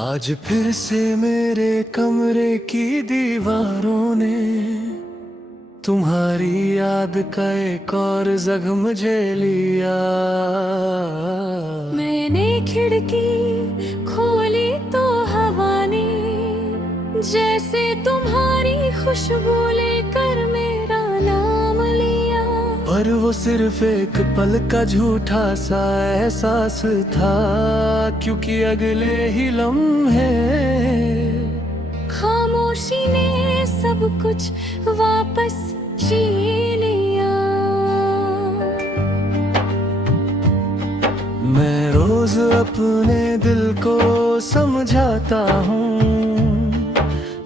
आज फिर से मेरे कमरे की दीवारों ने तुम्हारी याद का एक और जख्म झेल लिया। मैंने खिड़की खोली तो हवा ने जैसे तुम्हारी खुशबू लेकर मेरा नाम लिया। पर वो सिर्फ एक पल का झूठा सा एहसास था, क्योंकि अगले ही लम्हे खामोशी ने सब कुछ वापस छीन लिया। मैं रोज अपने दिल को समझाता हूँ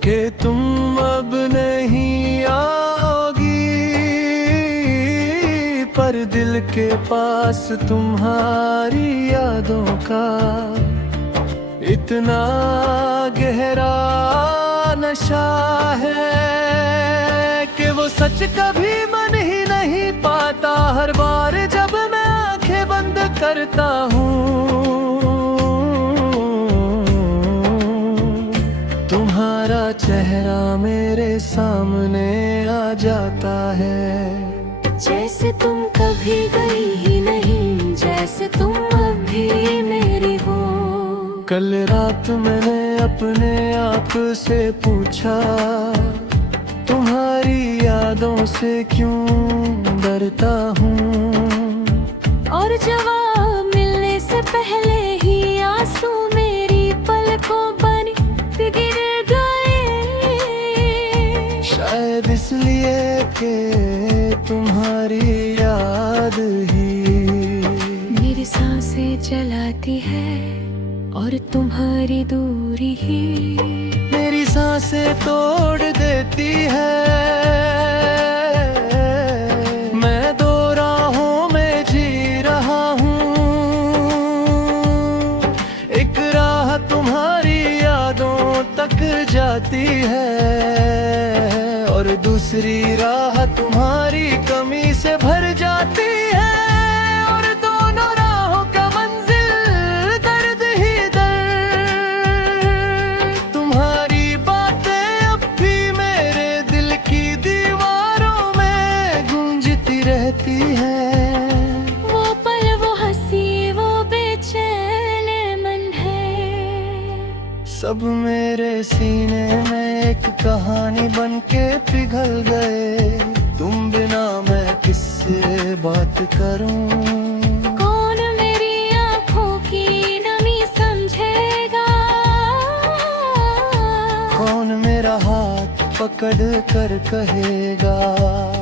कि तुम अब नहीं आओगी, पर दिल के पास तुम्हारी यादों का इतना गहरा नशा है कि वो सच कभी मन ही नहीं पाता। हर बार जब मैं आंखें बंद करता हूँ, तुम्हारा चेहरा मेरे सामने आ जाता है। जैसे तुम कभी गई ही नहीं, जैसे तुम अभी मेरी हो। कल रात मैंने अपने आप से पूछा, तुम्हारी यादों से क्यों डरता हूँ, और जवाब मिलने से पहले ही आंसू मेरी पलकों बन गिर गए। शायद इसलिए कि तुम्हारी याद ही मेरी सांसें जलाती है और तुम्हारी दूरी ही मेरी सांसें तोड़ देती है। मैं दो राहों में जी रहा हूँ, एक राह तुम्हारी यादों तक जाती है और दूसरी राह तुम्हारी कमी से भर जाती है। वो पल, वो हंसी, वो बेचैन मन है। सब मेरे सीने में एक कहानी बनके पिघल गए। तुम बिना मैं किससे बात करूं? कौन मेरी आंखों की नमी समझेगा? कौन मेरा हाथ पकड़ कर कहेगा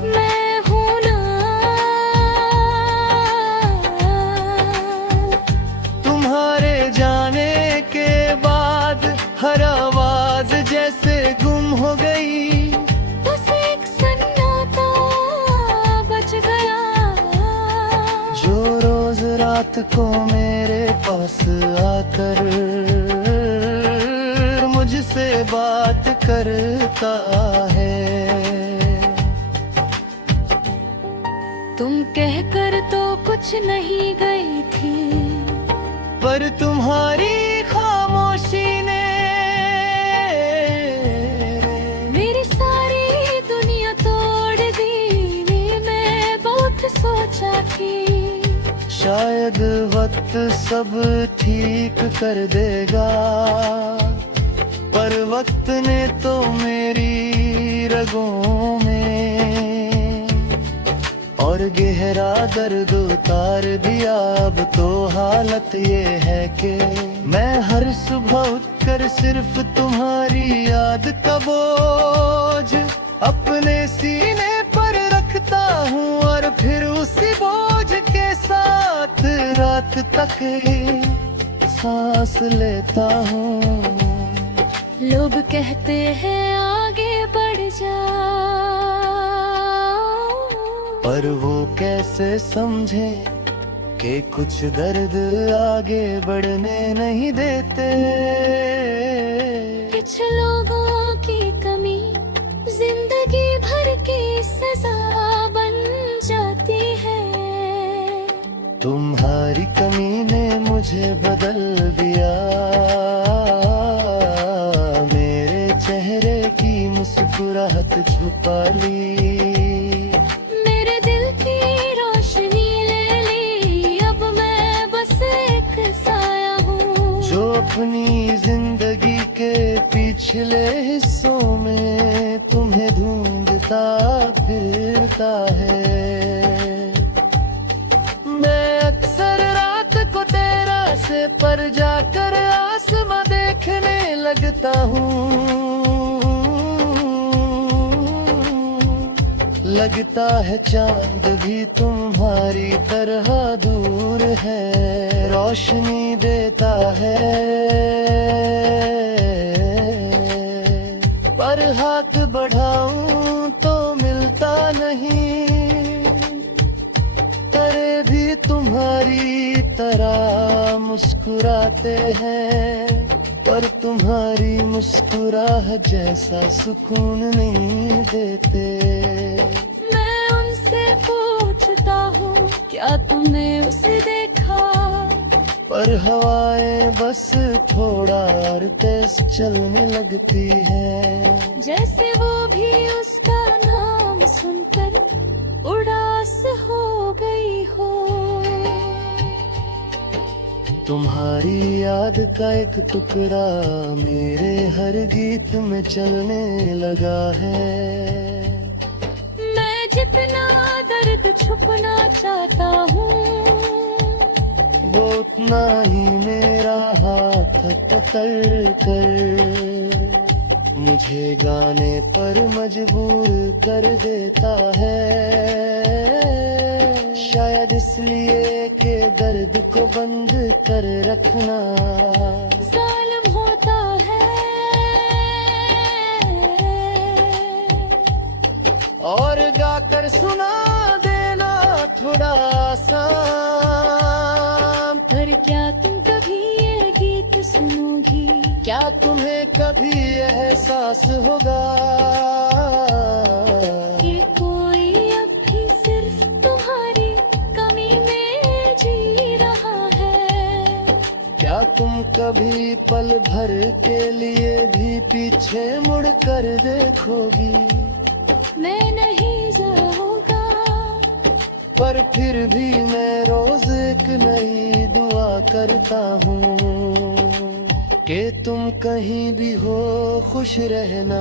मैं हूं ना? तुम्हारे जाने के बाद हर आवाज जैसे गुम हो गई। बस एक सन्नाटा बच गया जो रोज रात को मेरे पास आकर मुझसे बात करता है। तुम कहकर तो कुछ नहीं गई थी, पर तुम्हारी खामोशी ने मेरी सारी दुनिया तोड़ दी। मैं बहुत सोचा कि शायद वक्त सब ठीक कर देगा, पर वक्त ने तो मेरी रगों में और गहरा दर्द उतार दिया। अब तो हालत ये है कि मैं हर सुबह उठकर सिर्फ तुम्हारी याद का बोझ अपने सीने पर रखता हूँ और फिर उसी बोझ के साथ रात तक सांस लेता हूँ। लोग कहते हैं आगे बढ़ जाओ, पर वो कैसे समझे कि कुछ दर्द आगे बढ़ने नहीं देते। कुछ लोगों की कमी जिंदगी भर की सजा बन जाती है। तुम्हारी कमी ने मुझे बदल दिया। की मुस्कुराहट छुपा ली। मेरे दिल की रोशनी ले ली, अब मैं बस एक साया हूँ जो अपनी जिंदगी के पिछले हिस्सों में तुम्हें ढूंढता फिरता है। मैं अक्सर रात को तेरा से पर जाकर आसमां देखने लगता हूँ। लगता है चांद भी तुम्हारी तरह दूर है, रोशनी देता है पर हाथ बढ़ाऊं तो मिलता नहीं। तारे भी तुम्हारी तरह मुस्कुराते हैं, पर तुम्हारी मुस्कुराहट जैसा सुकून नहीं देते। मैं उनसे पूछता हूँ क्या तुमने उसे देखा, पर हवाएं बस थोड़ा और तेज चलने लगती है। जैसे वो भी उसका नाम सुनकर उदास हो गई हो। तुम्हारी याद का एक टुकड़ा मेरे हर गीत में चलने लगा है। मैं जितना दर्द छुपना चाहता हूँ, वो उतना ही मेरा हाथ पकड़ कर मुझे गाने पर मजबूर कर देता है। शायद इसलिए कि दर्द को बंद कर रखना जालिम होता है। और गाकर सुना देना थोड़ा आसान। पर क्या तुम कभी ये गीत सुनोगी, क्या तुम्हें कभी एहसास होगा कि कोई अब भी सिर्फ तुम्हारी कमी में जी रहा है। क्या तुम कभी पल भर के लिए भी पीछे मुड़ कर देखोगी। मैं नहीं जाऊंगा, पर फिर भी मैं रोज एक नई दुआ करता हूँ कि तुम कहीं भी हो खुश रहना।